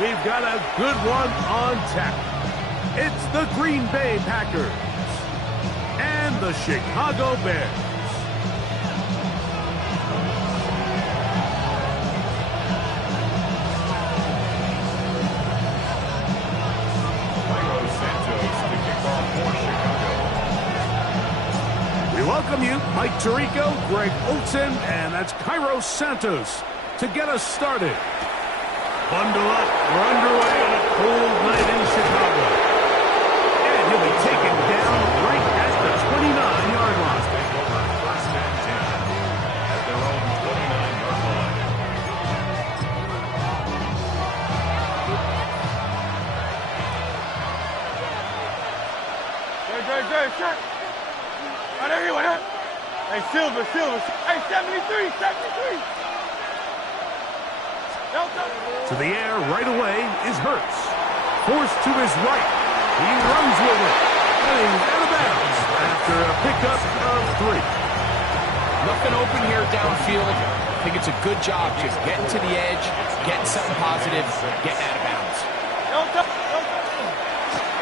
We've got a good one on tap. It's the Green Bay Packers and the Chicago Bears. Cairo Santos to kick off for Chicago. We welcome you, Mike Tirico, Greg Olsen, and that's Cairo Santos to get us started. Bundle up. We're underway on a cold night in Chicago. And he'll be taken down right at the 29-yard line. Take over first and 10 at their own 29-yard line. Great, shot. Oh, there he went up. Hey, Silver. Hey, 73. To the air right away is Hurts. Forced to his right. He runs with it. And he's out of bounds after a pickup of 3. Nothing open here downfield. I think it's a good job just getting to the edge, getting something positive, getting out of bounds.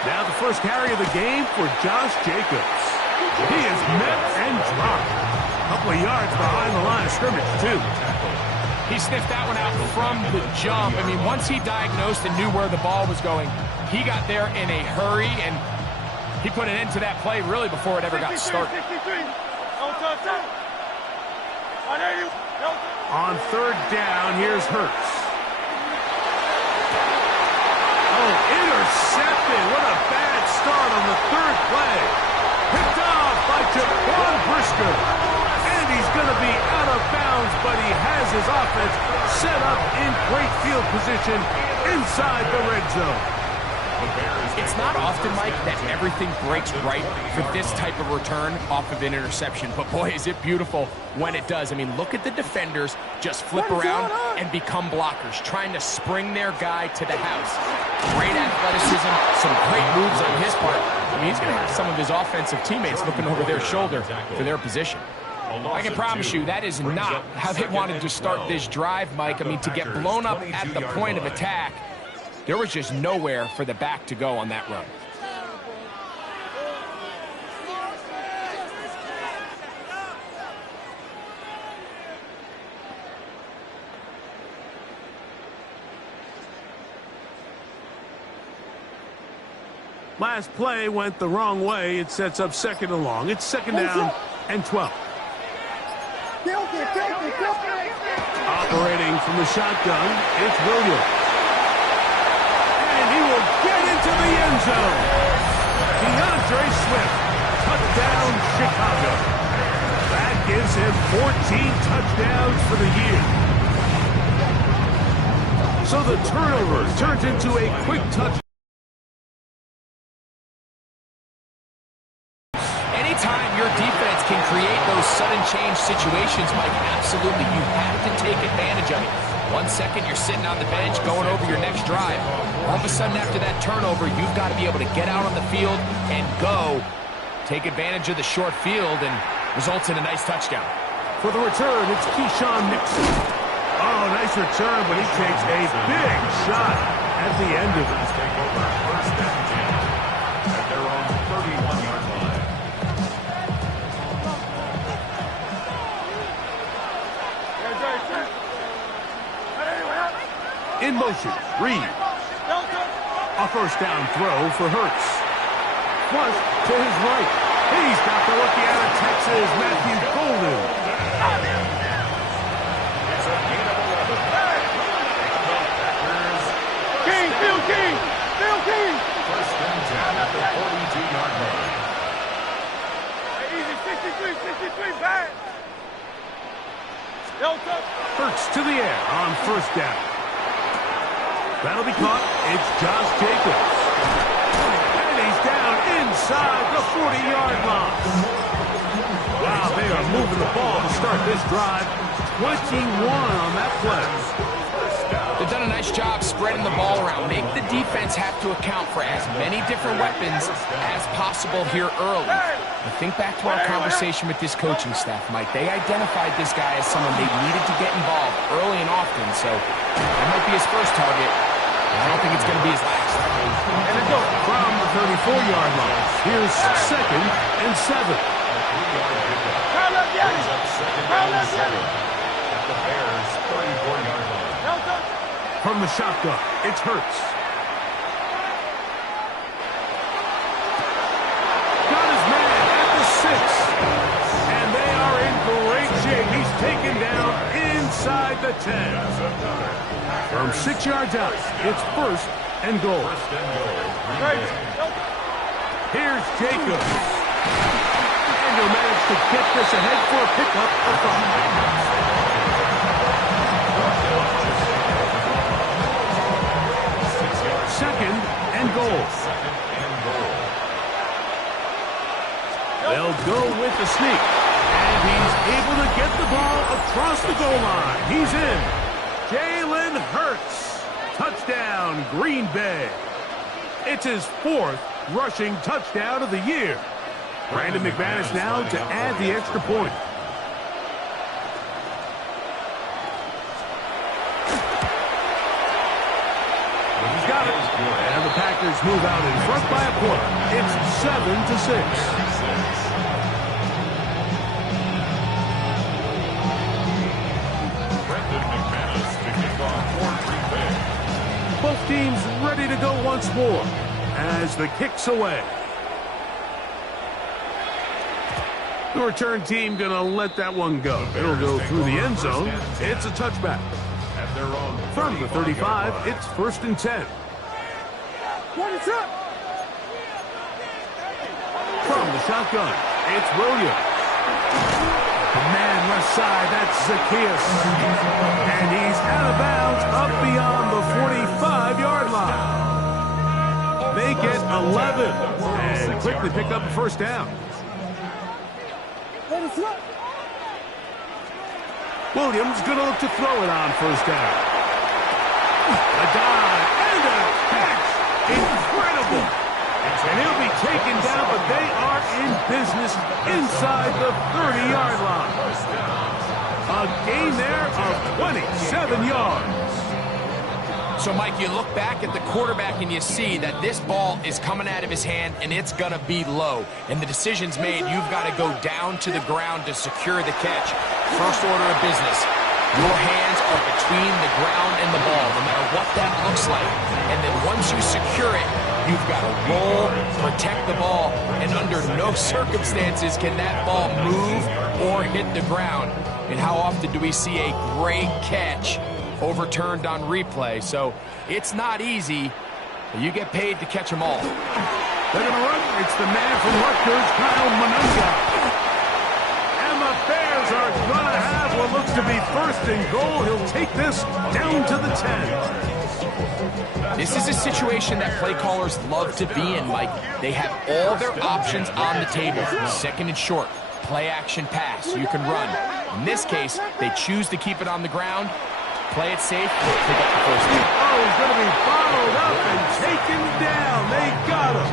Now the first carry of the game for Josh Jacobs. He is met and dropped. A couple of yards behind the line of scrimmage, too. He sniffed that one out from the jump. I mean, once he diagnosed and knew where the ball was going, he got there in a hurry, and he put an end to that play really before it ever got started. On third down, here's Hurts. Oh, intercepted. What a bad start on the third play. Picked off by Jaquan Brisker. And he's going to be out of bounds, but he has his offense set up in great field position inside the red zone. It's not often, Mike, that everything breaks right for this type of return off of an interception. But, boy, is it beautiful when it does. I mean, look at the defenders just flip around and become blockers, trying to spring their guy to the house. Great athleticism, some great moves on his part. I mean, he's going to have some of his offensive teammates looking over their shoulder for their position. I can promise you that is not how they wanted to start this drive, Mike. I mean, to get blown up at the point of attack, there was just nowhere for the back to go on that run. Last play went the wrong way. It sets up second and long. It's second down and 12. Operating from the shotgun, it's Williams. And he will get into the end zone. DeAndre Swift, touchdown Chicago. That gives him 14 touchdowns for the year. So the turnover turns into a quick touchdown. Anytime your defense can create those sudden change situations, Mike, absolutely, you have to take advantage of it. 1 second, you're sitting on the bench going over your next drive. All of a sudden, after that turnover, you've got to be able to get out on the field and go. Take advantage of the short field and results in a nice touchdown. For the return, it's Keyshawn Nixon. Oh, nice return, but he takes a big shot at the end of it. Take over first and 10 at their own 31-yard line. In motion, Reed. A first down throw for Hurts. Flush to his right. He's got the rookie out of Texas, Matthew Golden. It's a gain of 11. Phil King. First and 10 at the 42-yard line. Easy, 63, back. Hurts to the air on first down. That'll be caught. It's Josh Jacobs. And he's down inside the 40-yard line. Wow, they are moving the ball to start this drive. 21 on that play. They've done a nice job spreading the ball around. Make the defense have to account for as many different weapons as possible here early. I think back to our conversation with this coaching staff, Mike. They identified this guy as someone they needed to get involved early and often, so that might be his first target. I 34-yard line. Here's 2nd and 7. Kyle left Yanni. Kyle left Yanni. At the Bears' 34-yard line. From the shotgun, it's Hurts. Got his man at the 6. And they are in great shape. He's taken down inside the 10. From 6 yards out, it's 1st and goal. Here's Jacobs. And he'll manage to get this ahead for a pickup of 5. 2nd and goal. They'll go with the sneak. And he's able to get the ball across the goal line. He's in. Jalen Hurts. Touchdown, Green Bay. It's his 4th rushing touchdown of the year. Brandon McManus now to add the extra point. He's got it. And the Packers move out in front by a quarter. It's 7-6. Both teams ready to go once more as the kick's away. The return team going to let that one go. It'll go through the end zone. It's a touchback. From the 35, it's 1st and 10. What is up? From the shotgun, it's Williams. The man left side, that's Zacchaeus. And he's out of bounds up beyond the 45-yard line. They get 11 and quickly pick up a 1st down. Williams going to look to throw it on 1st down. A dive and a catch. Incredible. And he'll be taken down, but they are in business inside the 30-yard line. A gain there of 27 yards. So, Mike, you look back at the quarterback and you see that this ball is coming out of his hand and it's going to be low. And the decision's made. You've got to go down to the ground to secure the catch. First order of business. Your hands are between the ground and the ball, no matter what that looks like. And then once you secure it, you've got to roll, protect the ball, and under no circumstances can that ball move or hit the ground. And how often do we see a great catch overturned on replay? So it's not easy, but you get paid to catch them all. They're going to run. It's the man from Rutgers, Kyle Monunga. And the Bears are going to have what looks to be 1st and goal. He'll take this down to the 10. This is a situation that play callers love to be in, Mike. They have all their options on the table. 2nd and short, play action pass. You can run. In this case, they choose to keep it on the ground, play it safe, and pick up the 1st down. Oh, he's going to be bottled up and taken down. They got him.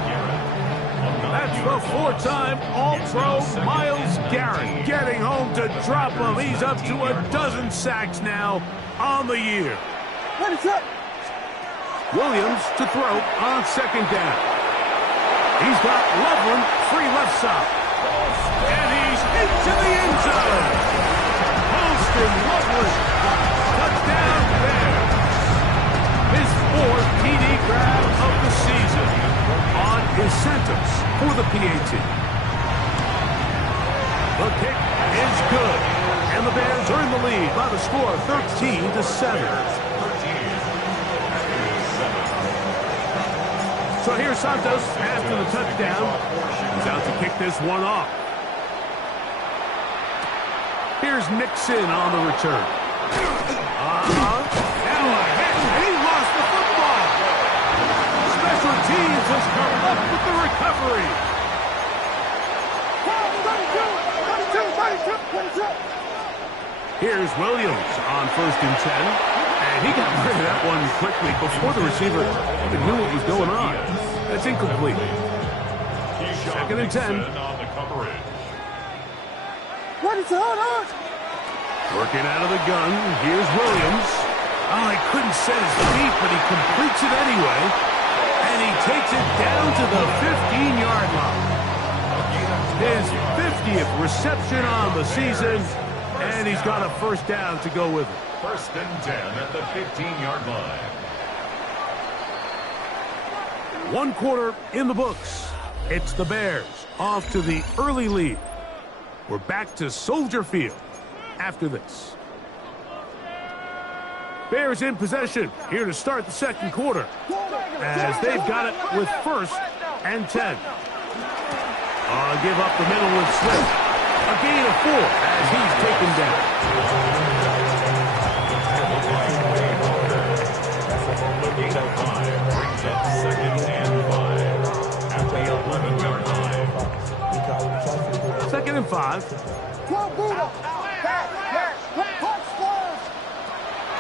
That's the 4-time All-Pro Myles Garrett getting home to drop him. He's up to a dozen sacks now on the year. What is up? Williams to throw on 2nd down. He's got Loveland free left side. And he's into the end zone. Holston Loveland. Touchdown there. His 4th TD grab of the season on his sentence for the PAT. The kick is good. And the Bears are in the lead by the score of 13-7. So here's Santos after the touchdown. He's out to kick this one off. Here's Nixon on the return. Now a hit, and he lost the football. Special teams has come up with the recovery. 32. Here's Williams on 1st and 10. And he got rid of that one quickly before the receiver even knew what was going on. That's incomplete. 2nd and 10. What is going on? Working out of the gun. Here's Williams. Oh, he couldn't set his feet, but he completes it anyway. And he takes it down to the 15-yard line. His 50th reception on the season, and he's got a first down to go with it. First and 10 at the 15-yard line. One quarter in the books. It's the Bears off to the early lead. We're back to Soldier Field after this. Bears in possession here to start the second quarter as they've got it with first and 10. Give up the middle with Smith. A gain of 4 as he's taken down. The gain of 5 brings up second and 5 at the 11-yard line. Second and 5.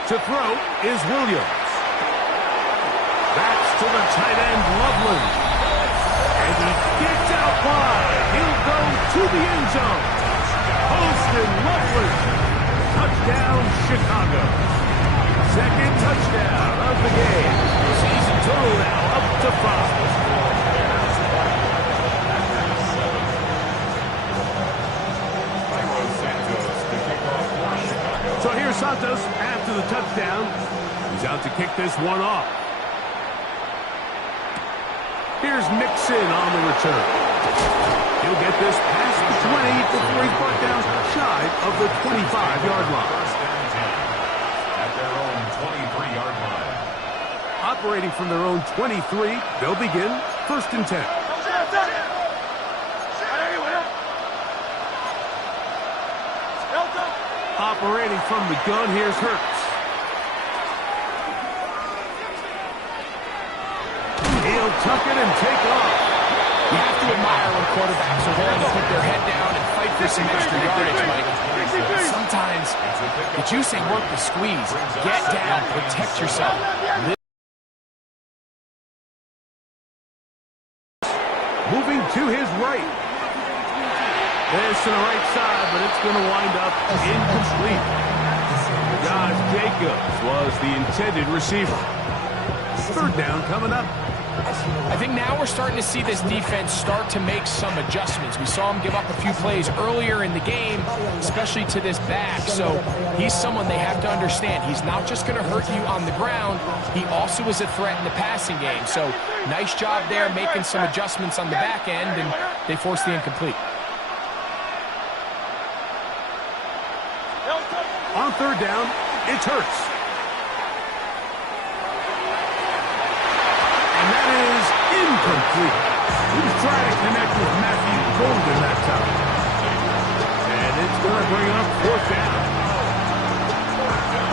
To throw is Williams. Backs to the tight end, Loveland. And he gets out wide. He'll go to the end zone. Holston Loveland. Touchdown, Chicago. Second touchdown of the game. Season total now up to 5. So here's Santos after the touchdown. He's out to kick this one off. Here's Mixon on the return. He'll get this past the 20 before he's brought down shy of the 25-yard line. First and 10 at their own 23-yard line. Operating from their own 23, they'll begin first and 10. Operating from the gun, here's Hurts. He'll tuck it and take off. You have to admire when quarterbacks are willing to put their head down and fight for some extra yardage, Mike. Sometimes the juice ain't worth the squeeze. Get down, protect yourself. Moving to his right. This to the right side, but it's going to wind up incomplete. Josh Jacobs was the intended receiver. Third down coming up. I think now we're starting to see this defense start to make some adjustments. We saw him give up a few plays earlier in the game, especially to this back. So he's someone they have to understand. He's not just going to hurt you on the ground. He also is a threat in the passing game. So nice job there making some adjustments on the back end, and they forced the incomplete. On third down, it's Hurts. And that is incomplete. He was trying to connect with Matthew Golden that time. And it's going to bring up fourth down.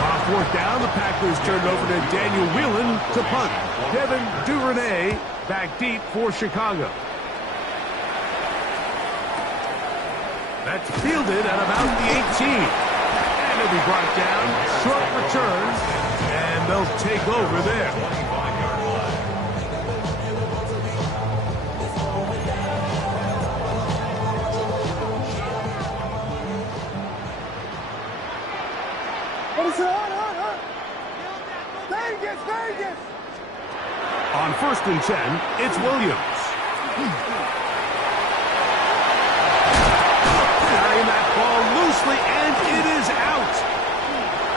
On fourth down, the Packers turned over to Daniel Whelan to punt. Devin Duvernay back deep for Chicago. That's fielded at about the 18. He'll be brought down, short return, and they'll take over there. Vegas! On first and 10, it's Williams. Carrying that ball loosely, and it is out.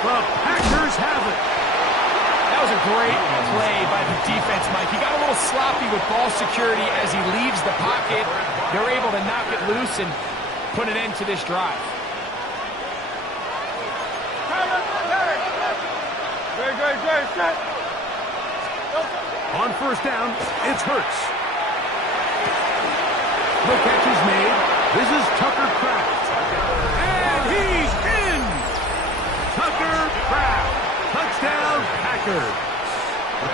The Packers have it. That was a great play by the defense, Mike. He got a little sloppy with ball security as he leaves the pocket. They're able to knock it loose and put an end to this drive. Great, set. On first down, it's Hurts. The catch is made. This is Tucker Kraft. And he's in! Tucker Kraft. Touchdown, Packers.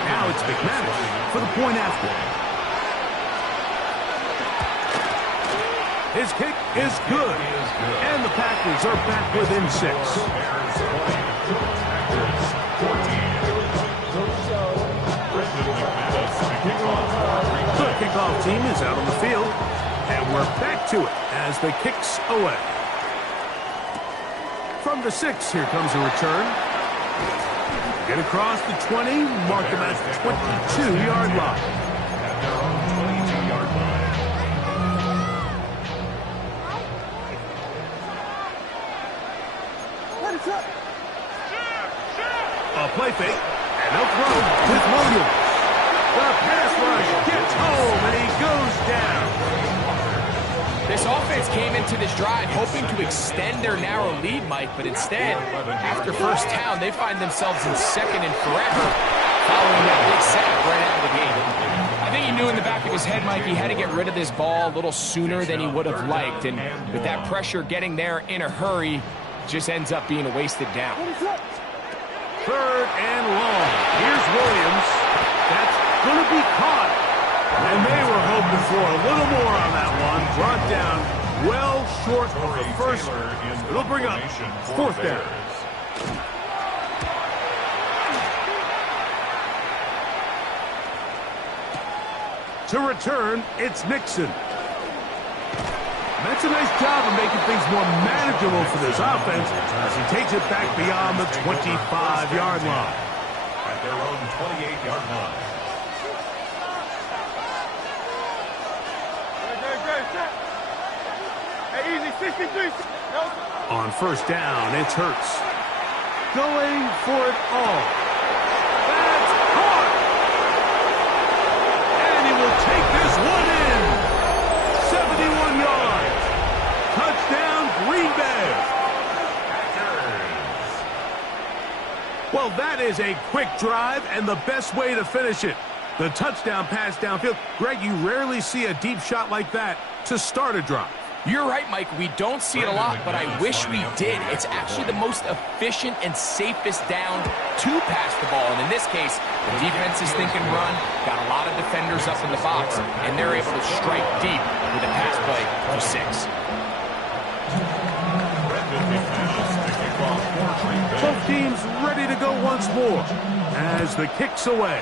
Now it's McManus for the point after. His kick is good. And the Packers are back within 6. The kickoff team is out on the field, and we're back to it as the kicks away. From the 6, here comes a return. Get across the 20, mark them at the 22-yard line. at their own 22-yard line. A play fake, and they'll throw with Williams. The pass rush gets home, and he goes down. This offense came into this drive hoping to extend their narrow lead, Mike, but instead, after first down, they find themselves in second and forever following that big sack right out of the gate. I think he knew in the back of his head, Mike, he had to get rid of this ball a little sooner than he would have liked, and with that pressure getting there in a hurry, just ends up being a wasted down. Third and long. Here's Williams. That's going to be caught. And they were hoping for a little more on that one. Brought down well short of the first. It'll bring up fourth down. To return, it's Nixon. That's a nice job of making things more manageable for this offense as he takes it back beyond the 25-yard line. At their own 28-yard line. Hey, easy, 63. On first down, it's Hurts. Going for it all. That's caught! And he will take this one in. 71 yards. Touchdown, Green Bay. Well, that is a quick drive and the best way to finish it. The touchdown pass downfield. Greg, you rarely see a deep shot like that to start a drive. You're right, Mike. We don't see it a lot, but I wish we did. It's actually the most efficient and safest down to pass the ball. And in this case, the defense is thinking run, got a lot of defenders up in the box, and they're able to strike deep with a pass play for 6. Both teams ready to go once more as the kick's away.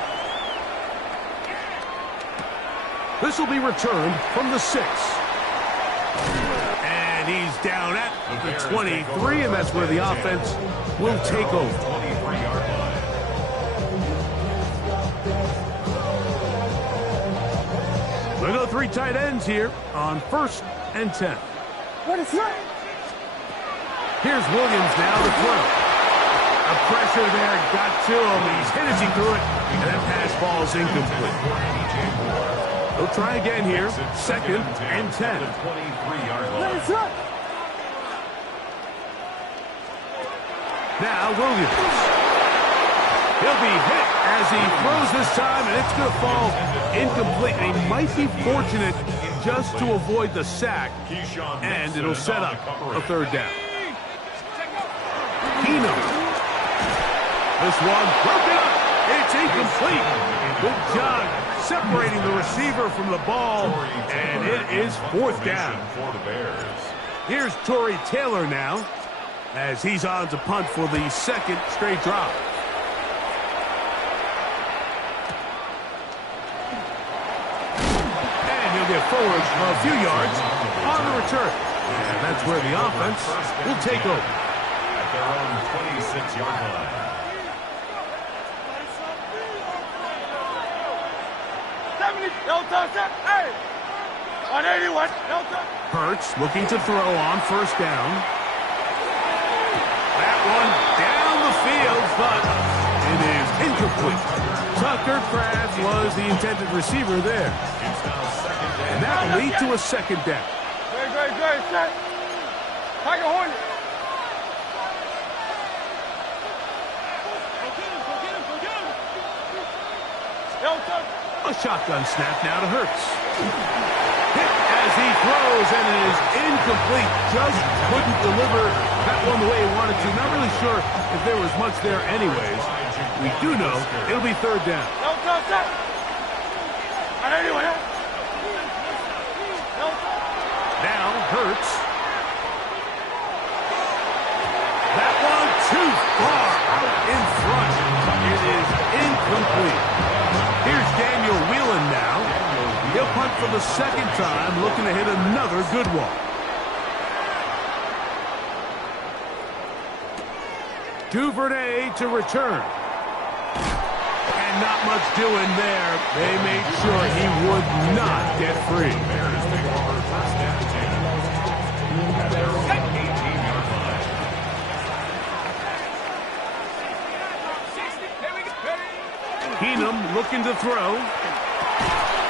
This will be returned from the 6. And he's down at the 23, and that's where the offense will take over. We'll go 3 tight ends here on 1st and 10. What is that? Here's Williams now to throw. The pressure there got to him. He's hit as he threw it, and that pass ball's incomplete. He'll try again here, 2nd and 10. Now Williams. He'll be hit as he throws this time, and it's going to fall incomplete. And he might be fortunate just to avoid the sack, and it'll set up a 3rd down. Keenum. This one broken up. It's incomplete. Good job separating the receiver from the ball, and it is 4th down. Here's Torrey Taylor now as he's on to punt for the 2nd straight drive. And he'll get forward a few yards on the return. And that's where the offense will take over. At their own 26-yard line. Hey! On 81. Hurts looking to throw on 1st down. That one down the field, but it is incomplete. Tucker Kraft was the intended receiver there. And that will lead to a 2nd down. Good. Set. Tiger Hornet. A shotgun snap now to Hurts. Hit as he throws, and it is incomplete. Just couldn't deliver that one the way he wanted to. Not really sure if there was much there anyways. We do know it'll be 3rd down. Now Hurts. That one too far out in front. It is incomplete. Here's Daniel Whelan now. He'll punt for the 2nd time, looking to hit another good one. Duvernay to return. And And not much doing there. They made sure he would not get free. Bears take over first and 10. At their own 18-yard line. Keenum looking to throw.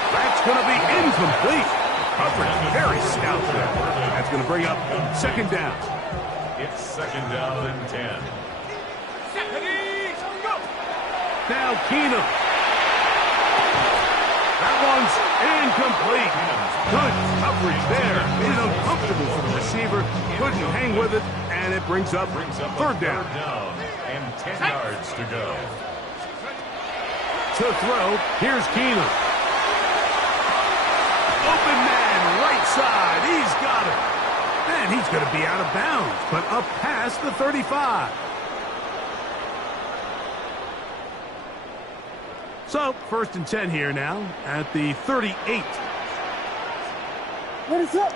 That's going to be incomplete. Coverage very stout there. That's going to bring up second down. It's second down and 10. Now Keenum. That one's incomplete. Good coverage there. Made it uncomfortable for the receiver. Couldn't hang with it, and it brings up third down. And 10 yards to go. To throw, here's Keenum. Open man, right side. He's got it. And he's going to be out of bounds, but up past the 35. So, first and 10 here now at the 38. What is up?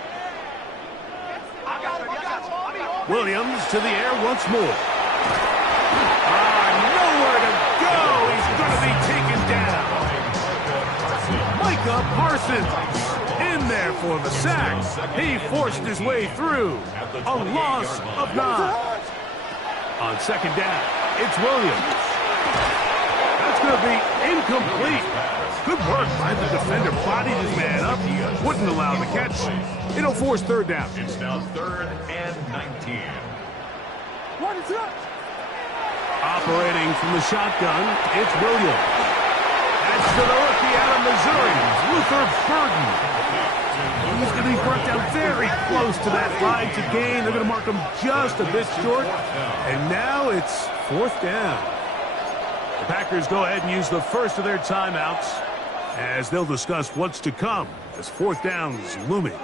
Williams to the air once more. Nowhere to go. He's going to be taken down. Micah Parsons in there for the sack. He forced his way through. A loss of 9. On second down, it's Williams. That's going to be incomplete. Good work by the defender. Bodied his man up. Wouldn't allow the catch. It'll force third down. It's now third and 19. What is up? Operating from the shotgun, it's Williams. That's to the rookie out of Missouri, Luther Burden. He's going to be brought down very close to that line to gain. They're going to mark him just a bit short. And now it's fourth down. The Packers go ahead and use the first of their timeouts as they'll discuss what's to come as fourth down is looming.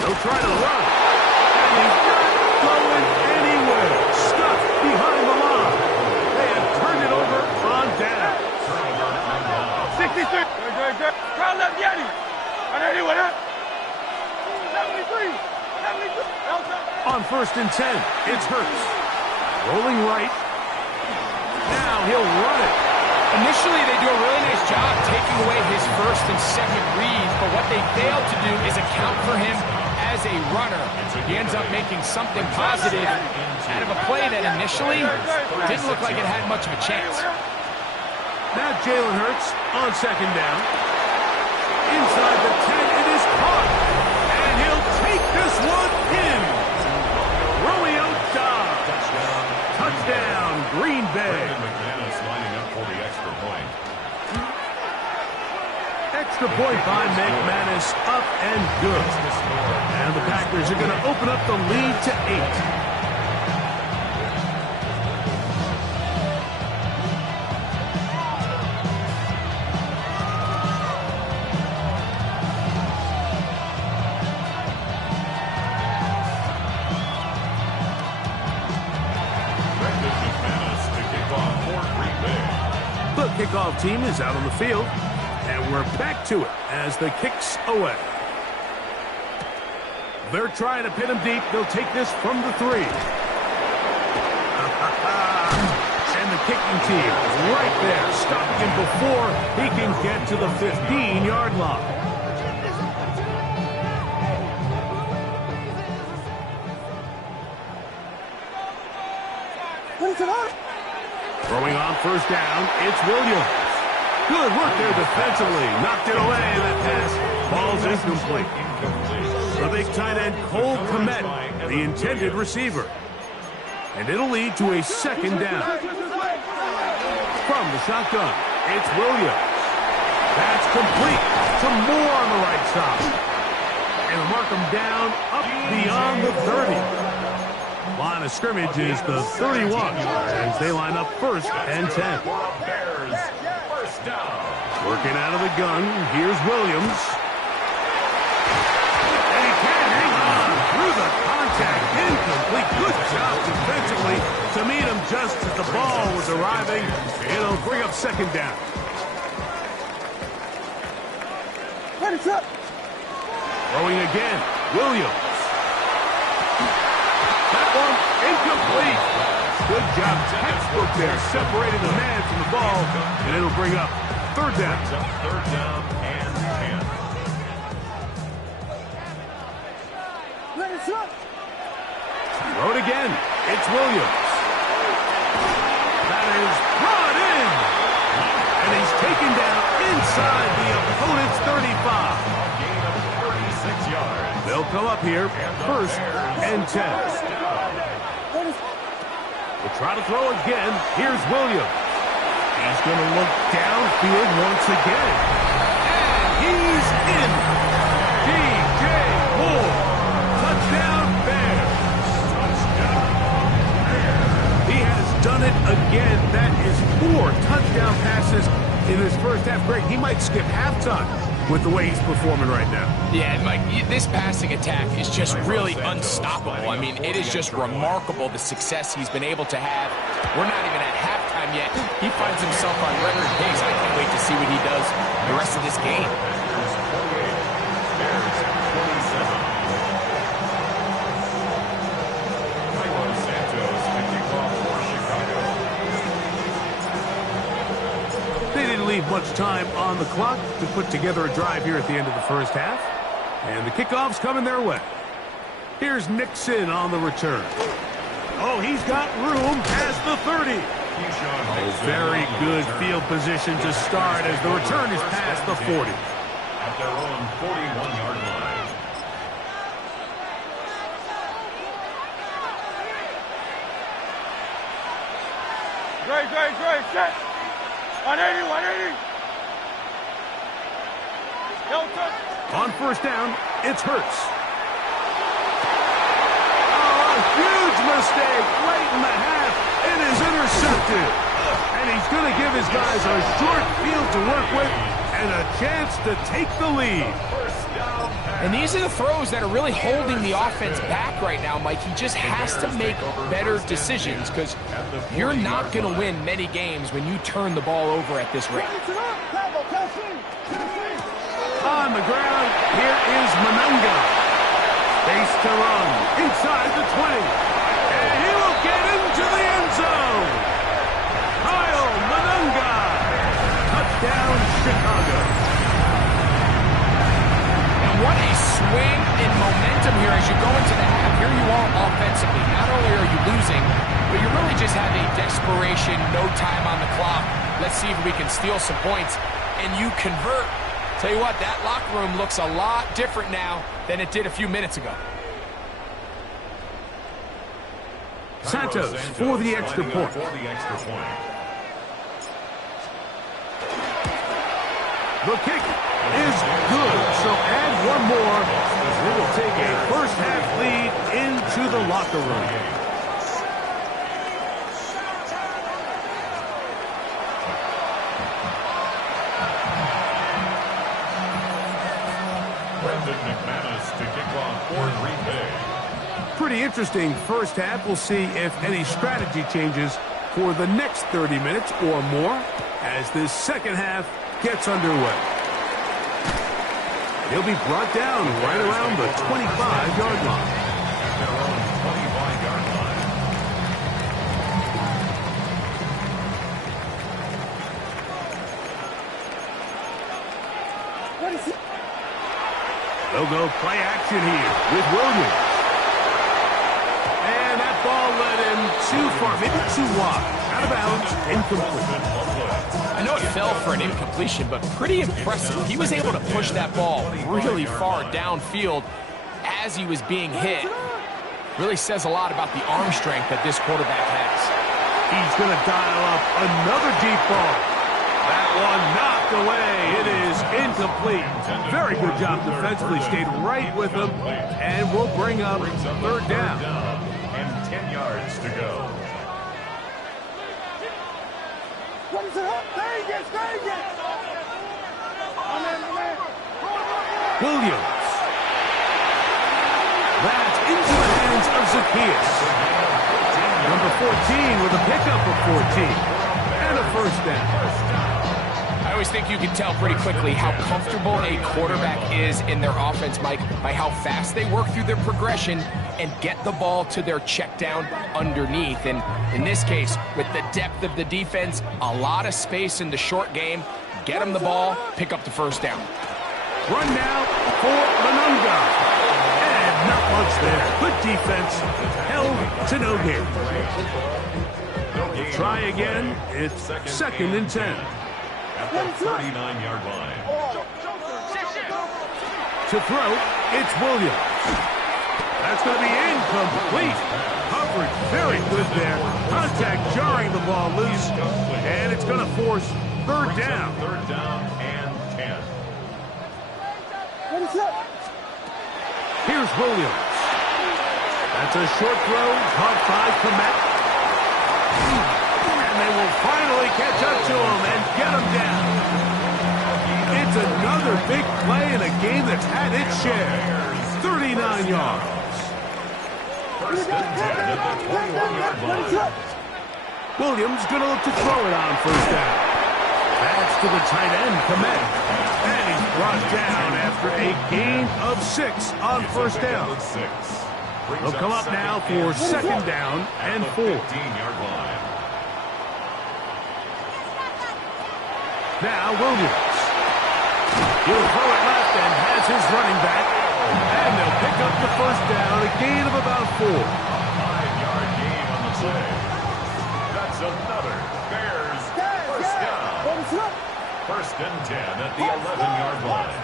They'll try to run. And he's not going anywhere. Stuck behind the line. They have turned it over on down. 63. Crowd left Yeti. On anyone, huh? 73. 73. On first and 10, it's Hurts. Rolling right. Now he'll run it. Initially, they do a really nice job taking away his first and second read, but what they failed to do is account for him as a runner. He ends up making something positive out of a play that initially didn't look like it had much of a chance. Now Jalen Hurts on second down. Inside the 10, it is caught. And he'll take this one in. Romeo Doubs. Touchdown, Green Bay. McManus lining up for the extra point. Extra point by McManus, up and good. And the Packers are going to open up the lead to 8. Brendan McManus to kick off for Green Bay. The kickoff team is out on the field, and we're back to it as the kick's away. They're trying to pin him deep. They'll take this from the 3. And the kicking team is right there, stopping him before he can get to the 15-yard line. Throwing on first down, it's Williams. Good work there defensively. Knocked it away, and that pass falls incomplete. The big tight end, Cole Kmet, the intended receiver. And it'll lead to a second down. From the shotgun, it's Williams. That's complete to Moore on the right side. And mark him down up beyond the 30. Line of scrimmage is the 31 as they line up first and 10. Bears first down. Working out of the gun, here's Williams. And he can't hang on through through the contact, incomplete. Good job defensively to meet him just as the ball was arriving. It'll bring up second down. Throwing again, Williams. That one incomplete. Good job, textbook there, separating the man from the ball, and it'll bring up third down. Third down and 10. Throw it again. It's Williams. That is brought in. And he's taken down inside the opponent's 35. Gain of 36 yards. They'll come up here, first and 10. We'll try to throw again. Here's Williams. He's going to look downfield once again. And he's in. DJ Moore. Touchdown Bears. He has done it again. That is 4 touchdown passes in his first half. Great. He might skip halftime with the way he's performing right now. Yeah, Mike, this passing attack is just really unstoppable. I mean, it is just remarkable the success he's been able to have. We're not even at halftime yet. He finds himself on record pace. I can't wait to see what he does the rest of this game. Bears 27. Carlos Santos to kick off for Chicago. They didn't leave much time on the clock to put together a drive here at the end of the first half. And the kickoff's coming their way. Here's Nixon on the return. Oh, he's got room past the 30. Oh, very good field position to start as the return is past the 40. At their own 41-yard line. Great, set. 180, 180. On first down, it's Hurts. Oh, a huge mistake late in the half. It is intercepted. And he's going to give his guys a short field to work with and a chance to take the lead. And these are the throws that are really holding the offense back right now, Mike. He just has to make better decisions because you're not going to win many games when you turn the ball over at this rate. On the ground, here is Monunga. Space to run inside the 20. And he will get into the end zone. Kyle Monunga. Touchdown, Chicago. And what a swing in momentum here as you go into the half. Here you are offensively. Not only are you losing, but you really just have a desperation, no time on the clock. Let's see if we can steal some points. And you convert. Tell you what, that locker room looks a lot different now than it did a few minutes ago. Santos for the extra point. The kick is good, so add one more. They will take a first-half lead into the locker room. McManus to kick off for Green Bay. Pretty interesting first half. We'll see if any strategy changes for the next 30 minutes or more as this second half gets underway. He'll be brought down right around the 25-yard line. At their own 25-yard line. They'll go play action here with Williams. And that ball led him too far, maybe too wide. Out of bounds, incomplete. I know it fell for an incompletion, but pretty impressive. He was able to push that ball really far downfield as he was being hit. Really says a lot about the arm strength that this quarterback has. He's going to dial up another deep ball. That one knocked away. It is incomplete. Very good job defensively. Stayed right with him. And we'll bring up third down. And 10 yards to go. Williams. That's Zacchaeus. Number 14 with a pickup of 14. And a first down. I always think you can tell pretty quickly how comfortable a quarterback is in their offense, Mike, by how fast they work through their progression and get the ball to their check down underneath. And in this case, with the depth of the defense, a lot of space in the short game, get them the ball, pick up the first down. Run now for Mononga. And not much there. Good defense. Held to no gain. Try again. It's 2nd and 10. At the 39-yard line. To throw, it's Williams. That's going to be incomplete. Coverage very good there. Contact jarring the ball loose. And it's going to force 3rd down. 3rd down and 10. Here's Williams. That's a short throw. Caught by Kmet. And they will finally catch up to him and get him down. It's another big play in a game that's had its share. 39 yards. 1st and 10 at the 21-yard line. Williams going to look to throw it on 1st down. That's to the tight end, Kmet. And he's brought down after a gain of 6 on 1st down. He'll come up now for 2nd down and 4. 15-yard line. Now Williams. He'll throw it left and has his running back. And they'll pick up the 1st down, a gain of about 4. A 5-yard gain on the play. That's another Bears 1st down. 1st and 10 at the 11-yard line.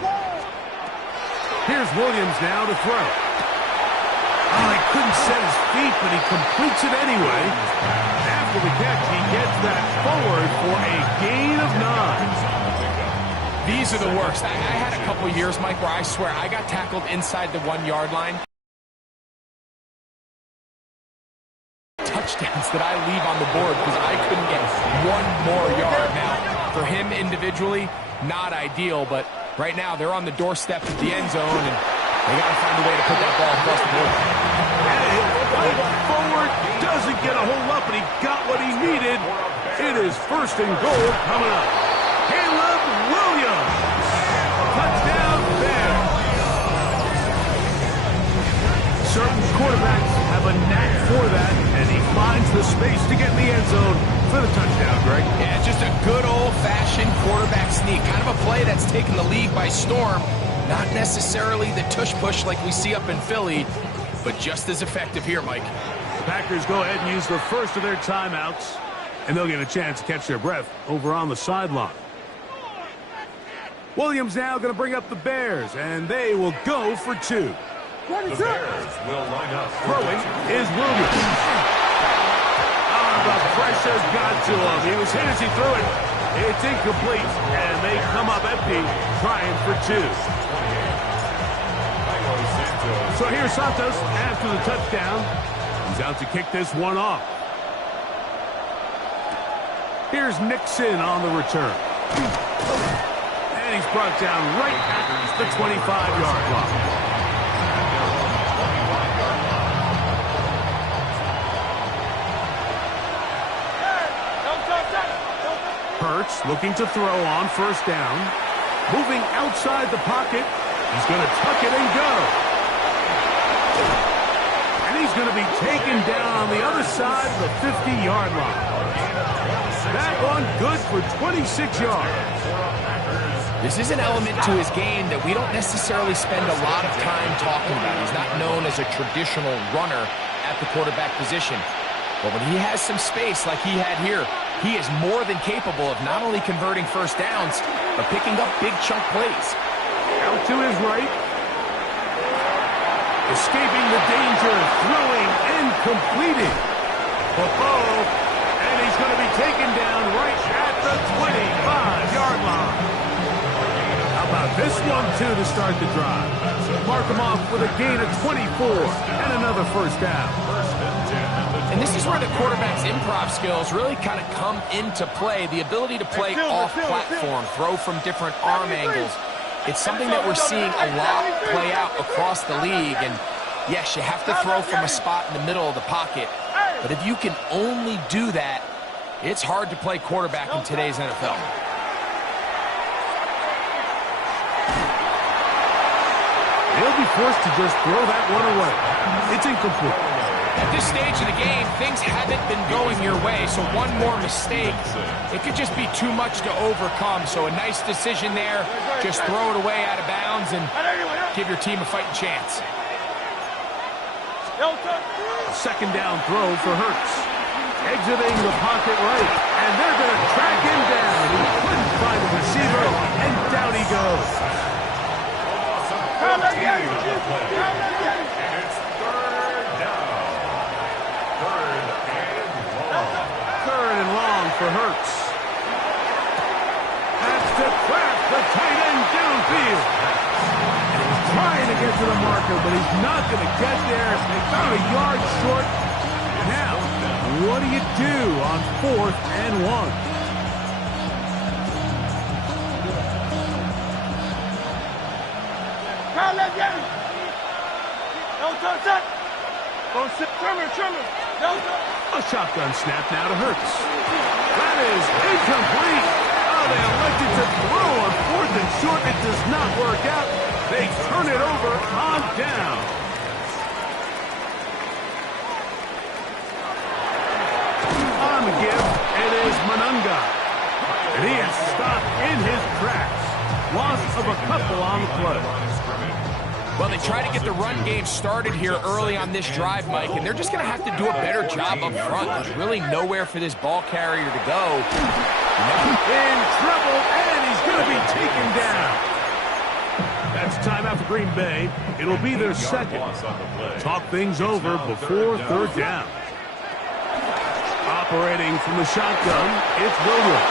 Here's Williams now to throw. Oh, he couldn't set his feet, but he completes it anyway. After the catch, he gets that forward for a gain of 9. These are the worst. I had a couple years, Mike, where I swear I got tackled inside the 1-yard line. Touchdowns that I leave on the board because I couldn't get one more yard. Now, for him individually, not ideal, but right now they're on the doorstep of the end zone, and they got to find a way to put that ball across the board. Forward doesn't get a hold up, and he got what he needed. It is 1st and goal coming up. Caleb Williams. Touchdown there. Certain quarterbacks have a knack for that, and he finds the space to get in the end zone for the touchdown, Greg. Yeah, just a good old-fashioned quarterback sneak. Kind of a play that's taken the league by storm. Not necessarily the tush-push like we see up in Philly, but just as effective here, Mike. The Packers go ahead and use the first of their timeouts, and they'll get a chance to catch their breath over on the sideline. Williams now going to bring up the Bears, and they will go for 2. The Bears will line up. Throwing is Williams. The pressure got to him. He was hit as he threw it. It's incomplete, and they come up empty, trying for 2. So here's Santos after the touchdown. He's out to kick this one off. Here's Nixon on the return. And he's brought down right at the 25-yard line. Hurts looking to throw on 1st down. Moving outside the pocket. He's going to tuck it and go. And he's going to be taken down on the other side of the 50-yard line. That one good for 26 yards. This is an element to his game that we don't necessarily spend a lot of time talking about. He's not known as a traditional runner at the quarterback position. But when he has some space like he had here, he is more than capable of not only converting 1st downs, but picking up big chunk plays. Out to his right. Escaping the danger, throwing and completing. And he's going to be taken down right at the 25-yard line. How about this one, too, to start the drive? Mark him off with a gain of 24 and another 1st down. And this is where the quarterback's improv skills really kind of come into play. The ability to play off-platform, throw from different arm angles. It's something that we're seeing a lot play out across the league. And Yes, you have to throw from a spot in the middle of the pocket. But if you can only do that, it's hard to play quarterback in today's NFL. He'll be forced to just throw that one away. It's incomplete. At this stage of the game, things haven't been going your way, so one more mistake, it could just be too much to overcome. So a nice decision there. Just throw it away out of bounds and give your team a fighting chance. A second down throw for Hurts. Exiting the pocket right, and they're going to track him down. He couldn't find the receiver, and down he goes. And it's third down. Third and long for Hurts. That's to crack the tight end downfield. And he's trying to get to the marker, but he's not going to get there. About a yard short. Now, what do you do on 4th and 1? A shotgun snap now to Hurts. That is incomplete. Oh, they elected to throw on 4th and short. It does not work out. They turn it over on down. On the give, it is Monunga. And he is stopped in his tracks. Loss of a couple on the play. Well, they try to get the run game started here early on this drive, Mike, and they're just going to have to do a better job up front. There's really nowhere for this ball carrier to go. In trouble, and he's going to be taken down. That's timeout for Green Bay. It'll be their second. Talk things over before third down. Operating from the shotgun, it's Williams.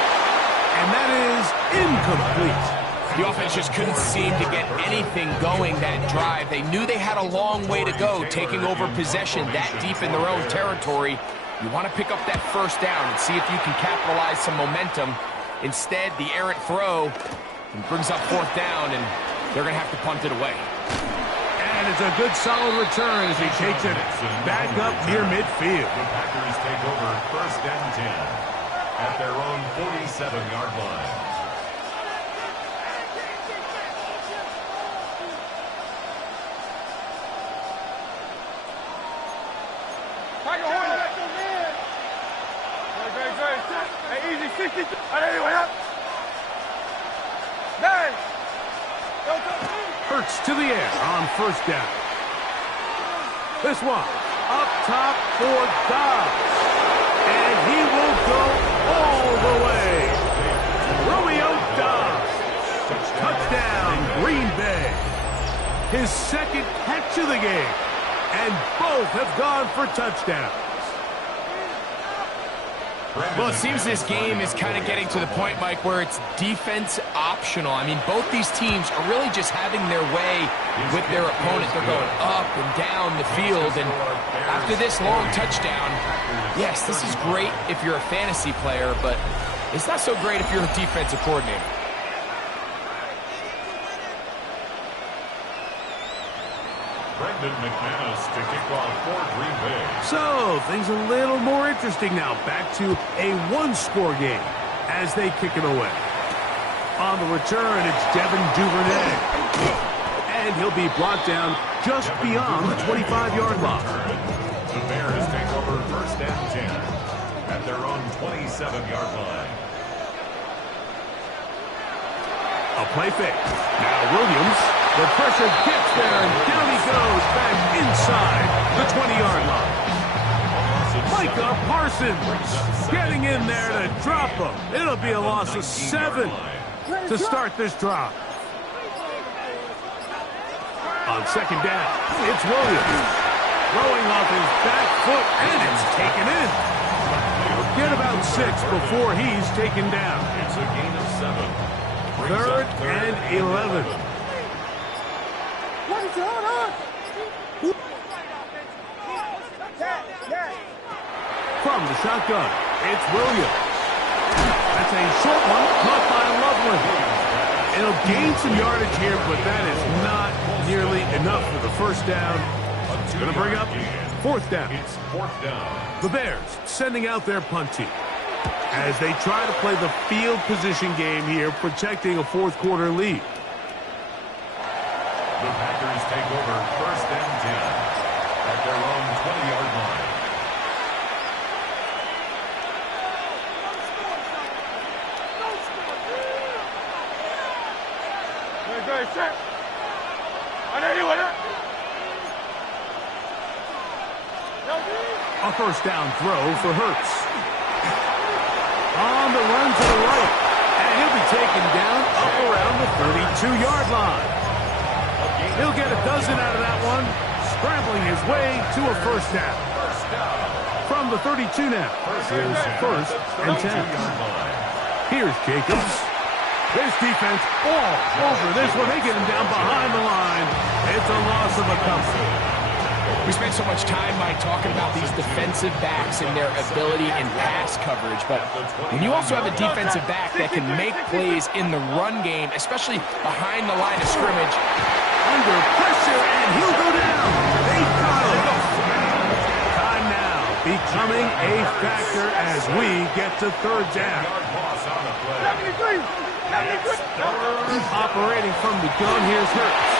And that is incomplete. The offense just couldn't seem to get anything going that drive. They knew they had a long way to go, taking over possession that deep in their own territory. You want to pick up that first down and see if you can capitalize some momentum. Instead, the errant throw brings up 4th down, and they're going to have to punt it away. And it's a good solid return as he takes it back up near midfield. The Packers take over 1st and 10 at their own 47-yard line. Hurts to the air on 1st down. This one up top for Dobbs. And he will go all the way. Romeo Dobbs. Touchdown, Green Bay. His second catch of the game. And both have gone for touchdowns. Well, it seems this game is kind of getting to the point, Mike, where it's defense optional. I mean, both these teams are really just having their way with their opponent. They're going up and down the field, and after this long touchdown, yes, this is great if you're a fantasy player, but it's not so great if you're a defensive coordinator. Brendan McManus to kick off for Green Bay. So, things a little more interesting now. Back to a one-score game as they kick it away. On the return, it's Devin Duvernay. And he'll be brought down just beyond the 25-yard line. The Bears take over 1st and 10 at their own 27-yard line. A play fake. Now Williams. The pressure gets there, and down he goes back inside the 20-yard line. Micah Parsons getting in there to drop him. It'll be a loss of 7 to start this drive. On 2nd down, it's Williams. Throwing off his back foot, and it's taken in. Get about 6 before he's taken down. It's a gain of 7. 3rd and 11. From the shotgun, it's Williams. That's a short one, caught by Loveland. It'll gain some yardage here, but that is not nearly enough for the first down. Going to bring up fourth down. It's fourth down. The Bears sending out their punt team as they try to play the field position game here, protecting a fourth quarter lead. The Packers take over first and 10 at their own 20-yard line. Good, set. A first down throw for Hurts. On the run to the right. And he'll be taken down up around the 32-yard line. He'll get a dozen out of that one, scrambling his way to a first down. From the 32 now, here's first and 10. Here's Jacobs. This defense all over this one. They get him down behind the line. It's a loss of a couple. We spent so much time, Mike, talking about these defensive backs and their ability in pass coverage, but when you also have a defensive back that can make plays in the run game, especially behind the line of scrimmage. Under pressure, and he'll go down. They got it. Time now becoming a factor as we get to third down. 73. Operating from the gun, here's Hurts.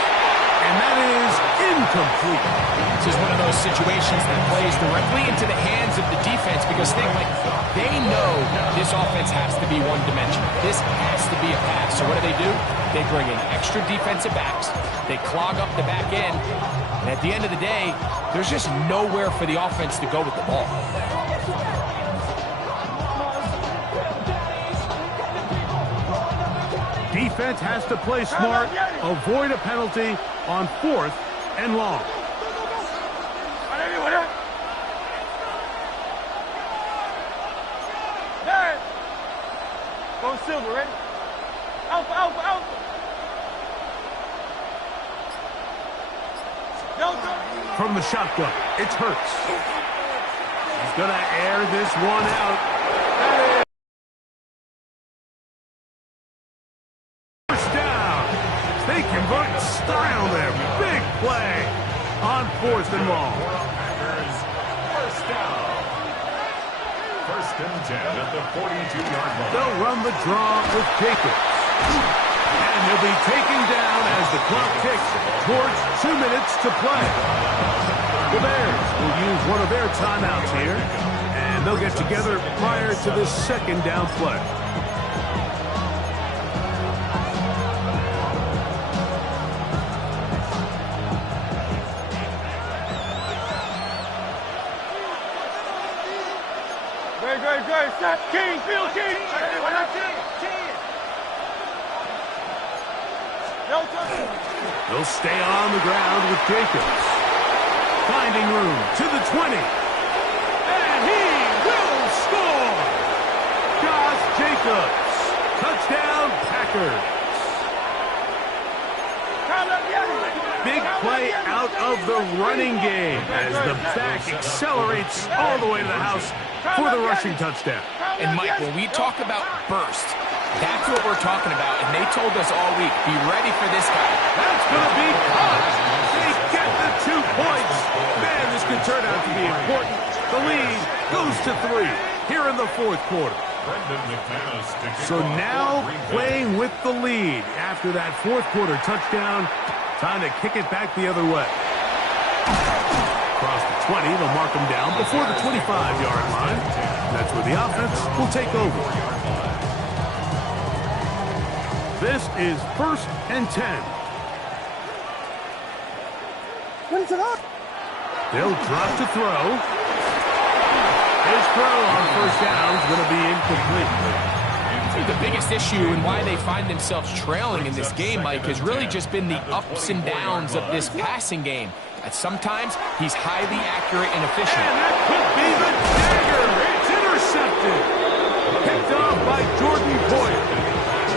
And that is incomplete. This is one of those situations that plays directly into the hands of the defense because they know this offense has to be one-dimensional. This has to be a pass. So what do? They bring in extra defensive backs. They clog up the back end. And at the end of the day, there's just nowhere for the offense to go with the ball. Defense has to play smart, avoid a penalty on fourth and long. Go Silver, ready? Alpha, Alpha, Alpha. Delta. From the shotgun, it's Hurts. He's going to air this one out. First down. They convert in style there. Big play on fourth and long. First down. First and 10 at the 42-yard line. They'll run the draw with Jacobs. And he'll be taken down as the clock ticks towards 2 minutes to play. The Bears will use one of their timeouts here, and they'll get together prior to this second down play. Good. Set. King. Field King. They'll stay on the ground with Jacobs. Finding room to the 20. And he will score! Josh Jacobs. Touchdown, Packers. Big play out of the running game as the back accelerates all the way to the house for the rushing touchdown. And, Mike, when we talk about burst, that's what we're talking about. And they told us all week, be ready for this guy. That's going to be caught. They get the 2 points. Man, this could turn out to be important. The lead goes to 3 here in the fourth quarter. So now playing with the lead after that fourth quarter touchdown. Time to kick it back the other way. Across the 20, they'll mark them down before the 25-yard line. That's where the offense will take over. This is first and 10. They'll drop to throw. His throw on first down is going to be incomplete. The biggest issue and why they find themselves trailing in this game, Mike, has really just been the ups and downs of this passing game. At sometimes, he's highly accurate and efficient. And that could be the dagger. It's intercepted. Picked off by Jordan Poyer.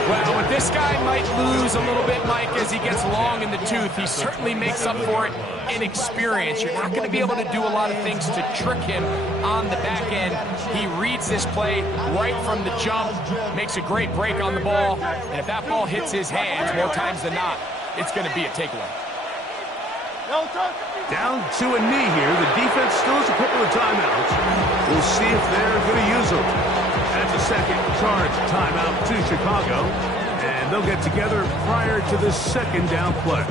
Well, but this guy might lose a little bit, Mike, as he gets long in the tooth. He certainly makes up for it in experience. You're not going to be able to do a lot of things to trick him on the back end. He reads this play right from the jump, makes a great break on the ball, and if that ball hits his hands more times than not, it's going to be a takeaway. Down to a knee here. The defense still has a couple of timeouts. We'll see if they're going to use them. That's a second charge timeout to Chicago. And they'll get together prior to this second down play.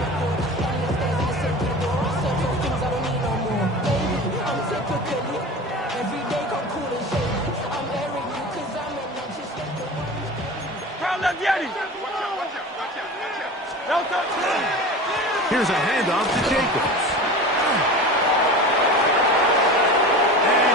Here's a handoff to Jacobs.